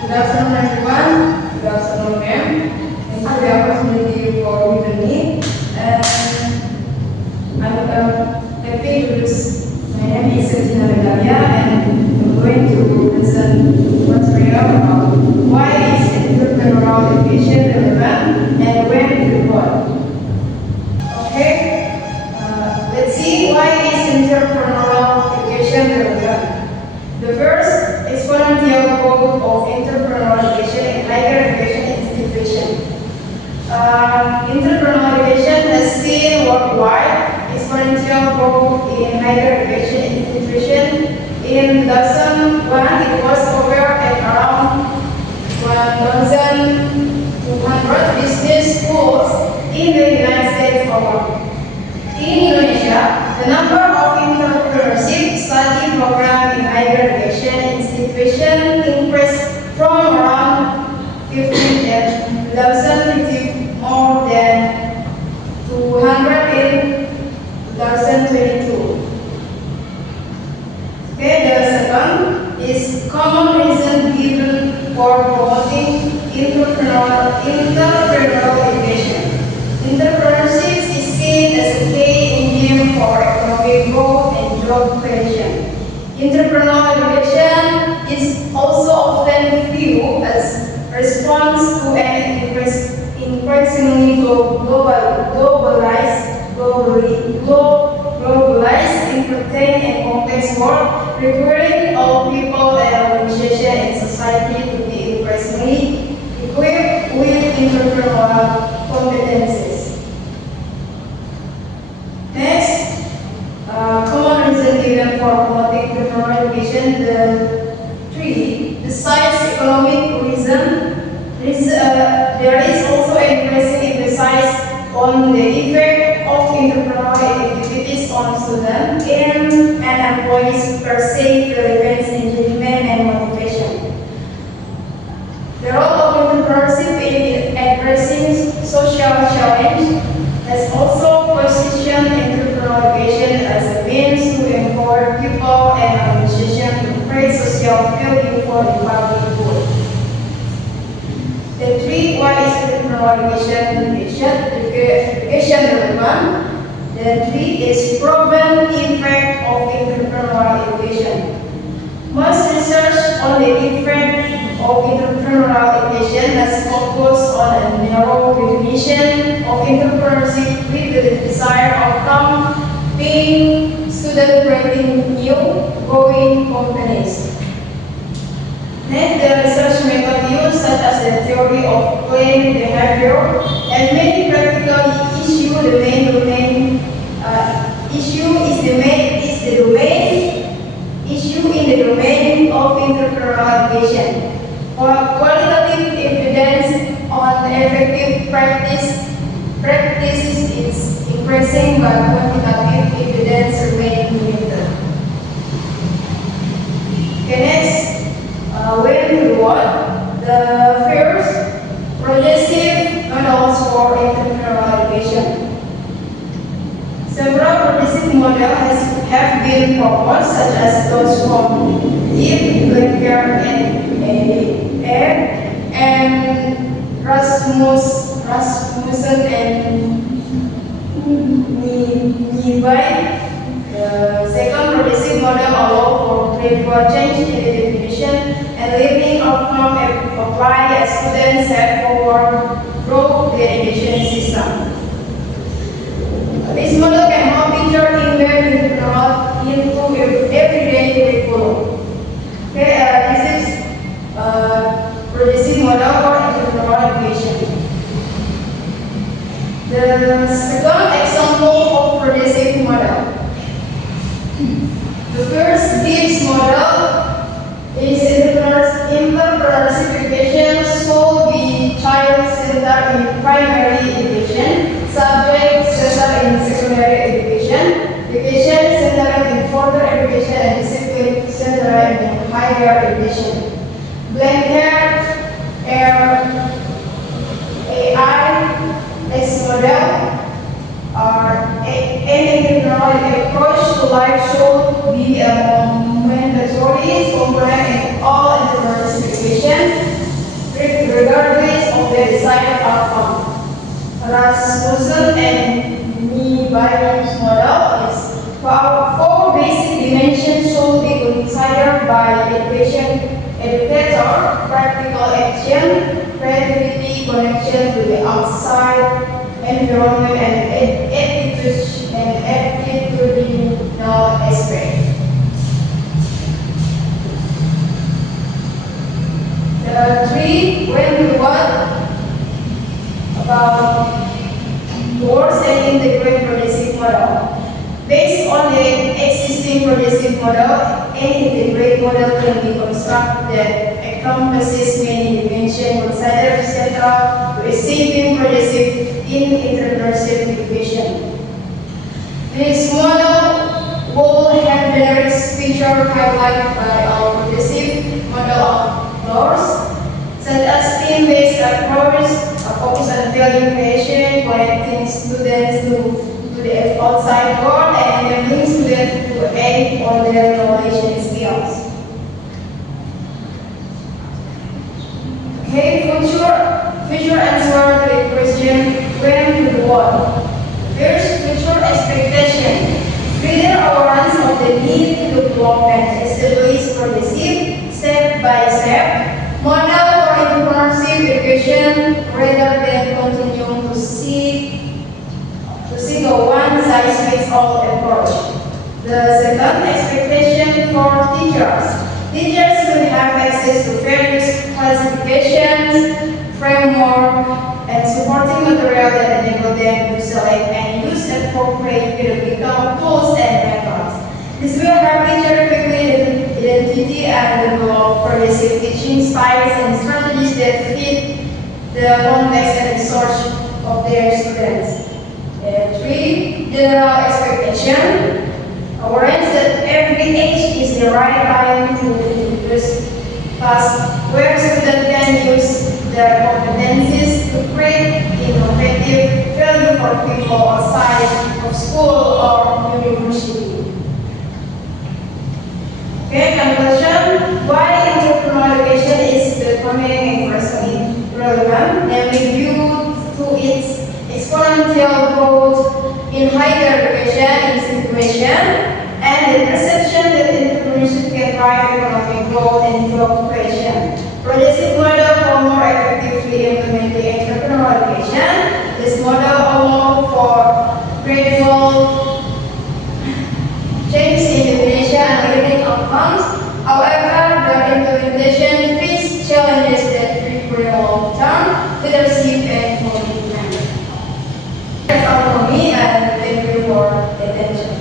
Good afternoon, everyone. Good afternoon, ma'am. Thank you for the opportunity for meeting me. And I'm happy to introduce. My name is Sergina Regalia, and I'm going to present material about why is entrepreneurial education relevant and when to report. Okay, let's see why is entrepreneurial education relevant. The first exponential growth of entrepreneurial education in higher education institutions. Entrepreneurial education has seen worldwide exponential growth in higher education institutions. In 2001, it was over at around 1,200 business schools in the United States alone. In Indonesia, the number of entrepreneurship study programs in higher education institutions increased from around 15 in 2015 more than 200 in 2022. Okay, the second is common reason given for promoting entrepreneurial education. Entrepreneurship is seen as a key engine for economic growth and job creation. Entrepreneurial education is also often viewed as a response to an increasingly globalized, entertaining, and complex world, requiring all people and organizations in society to be increasingly equipped with entrepreneurial competencies. Next, common reason given for promoting entrepreneurial education, the three, besides economic reason, there is also increasing emphasis on the effect of entrepreneurial activities on students and employees' perceived relevance, engagement, and motivation. The role of entrepreneurship in addressing social challenge has also positioned entrepreneurial education as a means to empower people and organizations to create social value for the public good. The three, why is entrepreneurial education relevant? The three is proven effect of entrepreneurial education. Most research on the effect of entrepreneurial education has focused on a narrow definition of entrepreneurship with the desired outcome being student creating new, growing companies. Next, the research method used, such as the theory of planned behavior and many practical issues, the main domain issue in the domain of entrepreneurial education. Qualitative evidence on effective practices is increasing, but quantitative evidence remains limited. Okay, next, when to reward, the first, progressive models for entrepreneurial education. Several progressive models have been proposed, such as those from Deep, Blacker, and Rasmussen and Nibay. The second progressive model allows for gradual change in the definition and learning outcome apply as students have forward through the education system. This model can help teachers embed into everyday curriculum. Okay, this is progressive model for entrepreneurial education. The second example of progressive model. The first GIBS model is entrepreneurship education should be child-centered in primary education, subject-centered in secondary education centered in further education, and discipline-centered in higher education. Blended AI X model an entrepreneurial approach to life should be a mandatory component in all entrepreneurship education. regardless of their desired outcome. Rasmussen and Niebuhr's model is four basic dimensions should be considered by educator: practical action, creativity, connection to the outside environment, and attitudinal aspect. The three, when we what about towards an integrated progressive model. Based on the existing progressive model, an integrated model can be constructed that encompasses many dimensions considered central to achieving progressive in entrepreneurship education. This model will have various features highlighted by our progressive model of doors, such as team-based approach, a focus on value creation, connecting students to the outside world, and enabling students to act on their knowledge and skills. Okay, future answer to the question, when to do what? First, future expectation. Greater awareness of the need to develop and establish progressive, step-by-step model for entrepreneurship education rather than continuing to seek a one-size-fits-all approach. The second, expectation for teachers. Teachers will have access to various classifications, framework, and supporting material that enable them to select and use appropriate pedagogical tools and methods. This will help teachers quickly identity and develop progressive teaching styles and strategies that fit the context and resource of their students. And three, general expectation. Awareness that every age is the right time to introduce class where students can use their competencies to create innovative value for people outside of school or university. Okay, conclusion. Why entrepreneurial education is becoming increasingly relevant, namely due to its exponential growth in higher education institution and the perception that entrepreneurship can drive economic growth and job creation. Progressive model for more effectively implementing entrepreneurial education. This model allows for gradual change in Indonesia and learning outcomes. However, the implementation faces challenges that require long-term leadership and commitment. That's all for me, and thank you for the attention.